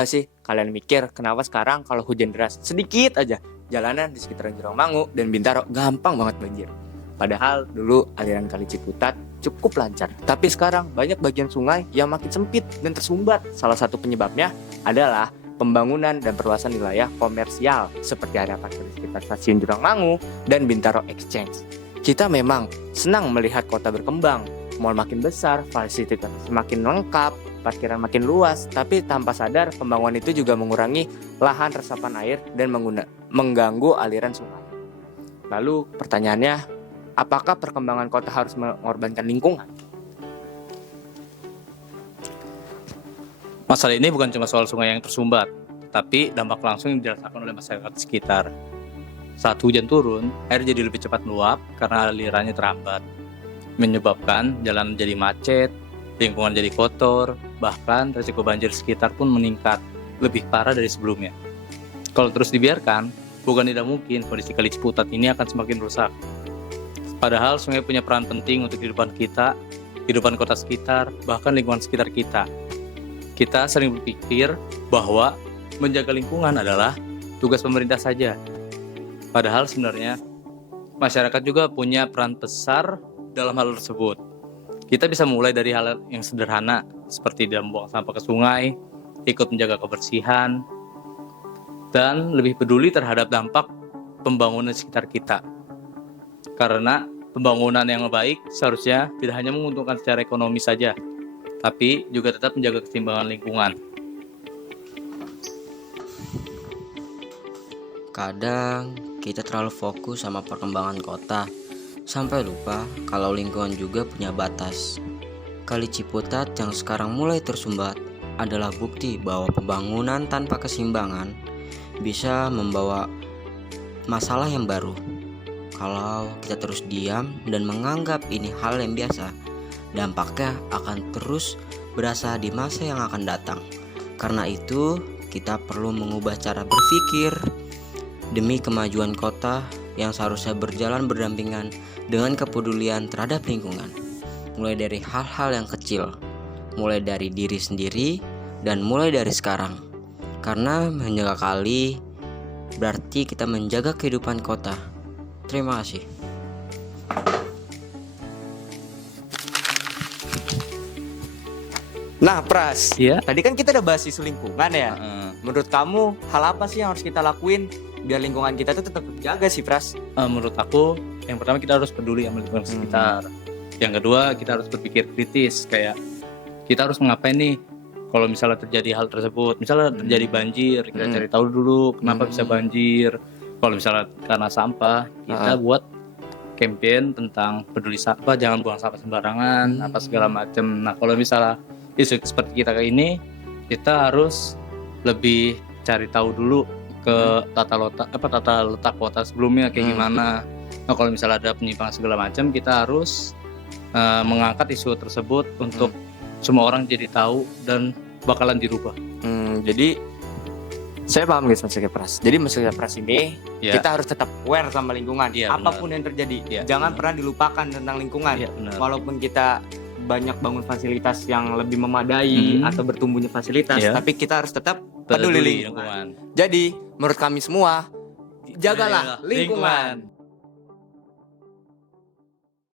Nggak sih kalian mikir kenapa sekarang kalau hujan deras sedikit aja jalanan di sekitaran Jurangmangu dan Bintaro gampang banget banjir. Padahal dulu aliran Kali Ciputat cukup lancar. Tapi sekarang banyak bagian sungai yang makin sempit dan tersumbat. Salah satu penyebabnya adalah pembangunan dan perluasan wilayah komersial seperti area parkir di sekitar stasiun Jurangmangu dan Bintaro Exchange. Kita memang senang melihat kota berkembang, mall makin besar, fasilitas makin lengkap, parkiran makin luas, tapi tanpa sadar pembangunan itu juga mengurangi lahan resapan air dan mengganggu aliran sungai. Lalu pertanyaannya, apakah perkembangan kota harus mengorbankan lingkungan? Masalah ini bukan cuma soal sungai yang tersumbat, tapi dampak langsung yang dirasakan oleh masyarakat sekitar. Saat hujan turun, air jadi lebih cepat meluap karena alirannya terhambat, menyebabkan jalan jadi macet, lingkungan jadi kotor, bahkan risiko banjir sekitar pun meningkat, lebih parah dari sebelumnya. Kalau terus dibiarkan, bukan tidak mungkin kondisi Kali Ciputat ini akan semakin rusak. Padahal sungai punya peran penting untuk kehidupan kita, kehidupan kota sekitar, bahkan lingkungan sekitar kita. Kita sering berpikir bahwa menjaga lingkungan adalah tugas pemerintah saja. Padahal sebenarnya masyarakat juga punya peran besar dalam hal tersebut. Kita bisa mulai dari hal yang sederhana seperti membuang sampah ke sungai, ikut menjaga kebersihan, dan lebih peduli terhadap dampak pembangunan sekitar kita. Karena pembangunan yang baik seharusnya tidak hanya menguntungkan secara ekonomi saja, tapi juga tetap menjaga keseimbangan lingkungan. Kadang kita terlalu fokus sama perkembangan kota, sampai lupa kalau lingkungan juga punya batas. Kali Ciputat yang sekarang mulai tersumbat adalah bukti bahwa pembangunan tanpa keseimbangan bisa membawa masalah yang baru. Kalau kita terus diam dan menganggap ini hal yang biasa, dampaknya akan terus berasa di masa yang akan datang. Karena itu, kita perlu mengubah cara berpikir demi kemajuan kota yang seharusnya berjalan berdampingan dengan kepedulian terhadap lingkungan. Mulai dari hal-hal yang kecil, mulai dari diri sendiri, dan mulai dari sekarang. Karena menjaga kali berarti kita menjaga kehidupan kota. Terima kasih. Nah, Pras, Iya. tadi kan kita udah bahas isu lingkungan ya. Menurut kamu, hal apa sih yang harus kita lakuin biar lingkungan kita tuh tetap terjaga sih, Pras? Menurut aku, yang pertama kita harus peduli sama lingkungan sekitar. Yang kedua, kita harus berpikir kritis, kayak kita harus ngapain nih kalau misalnya terjadi hal tersebut. Misalnya terjadi banjir, kita cari tahu dulu kenapa bisa banjir. Kalau misalnya karena sampah, kita buat campaign tentang peduli sampah, jangan buang sampah sembarangan, apa segala macam. Nah, kalau misalnya isu seperti kita kayak ini, kita harus lebih cari tahu dulu ke tata letak kota sebelumnya kayak gimana. Nah, kalau misalnya ada penyimpangan segala macam, kita harus mengangkat isu tersebut untuk semua orang jadi tahu dan bakalan dirubah. Jadi saya paham guys maksudnya Pras. Jadi maksudnya Pras ini kita harus tetap aware sama lingkungan, apapun yang terjadi. Jangan pernah dilupakan tentang lingkungan. Walaupun kita banyak bangun fasilitas yang lebih memadai atau bertumbuhnya fasilitas, tapi kita harus tetap peduli lingkungan. Jadi menurut kami semua, jagalah lingkungan.